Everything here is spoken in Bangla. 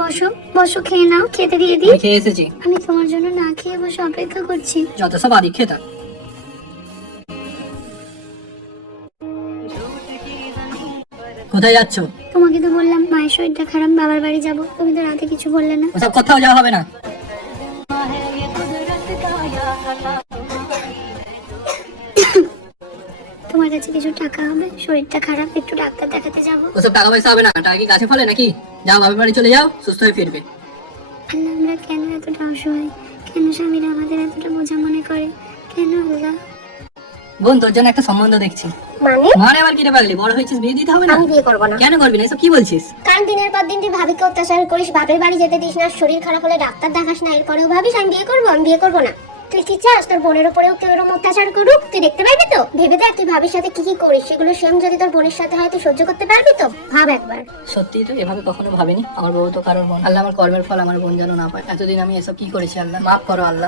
বসো বসো, খেয়ে নাও, খেতে দিয়ে দিই। আমি খেয়ে এসেছি। আমি তোমার জন্য না খেয়ে বসে অপেক্ষা করছি। যত সব আদি খেতা। কোথায় যাচ্ছ? তোমাকে তো বললাম মায়ের শরীরটা খারাপ, বাবার বাড়ি যাব, তুমি তো রাতে কিছু বললে না। ওসব কোথাও যাওয়া হবে না। তোমার কাছে কিছু টাকা হবে? শরীরটা খারাপ, একটু ডাক্তার দেখাতে যাব। ওসব টাকা পয়সা হবে না, টাকা কি গাছে ফলে নাকি? যাও বাবার বাড়ি চলে যাও, সুস্থ হয়ে ফিরবে। আল্লাহ, আমরা কেন এতটা অসহায়? কেন স্বামীরা আমাদের এতটা বোঝা মনে করে? কেন আল্লাহ? বোন, তোর জন্য একটা সম্বন্ধ দেখছি। মানে? মানে আবার কি রে পাগলি, বড় হয়েছিস, বিয়ে দিতে হবে না? আমি বিয়ে করবো না। কেন করবি না? এসব কি বলছিস? কারণ দিনের পর দিন তুই ভাবিকে অত্যাচার করিস, বাপের বাড়ি যেতে দিস না, শরীর খারাপ হলে ডাক্তার দেখাস না, এরপরেও ভাবিস আমি বিয়ে করবো। আমি বিয়ে করবো না। তুই কি চাস তোর বোনের উপরেও কেউ এরকম অত্যাচার করুক? তুই দেখতে পারবি তো? ভেবে দেখ, তুই ভাবির সাথে কি কি করিস, সেগুলো সেম যদি তোর বোনের সাথে হয় তুই সহ্য করতে পারবি তো? ভাব একবার। সত্যি তো এভাবে কখনো ভাবিনি। আমার বউ তো কারোর বোন। আল্লাহ আমার কর্মের ফল আমার বোন যেন না পায়। এতদিন আমি এসব কি করেছি, আল্লাহ মাফ করো আল্লাহ।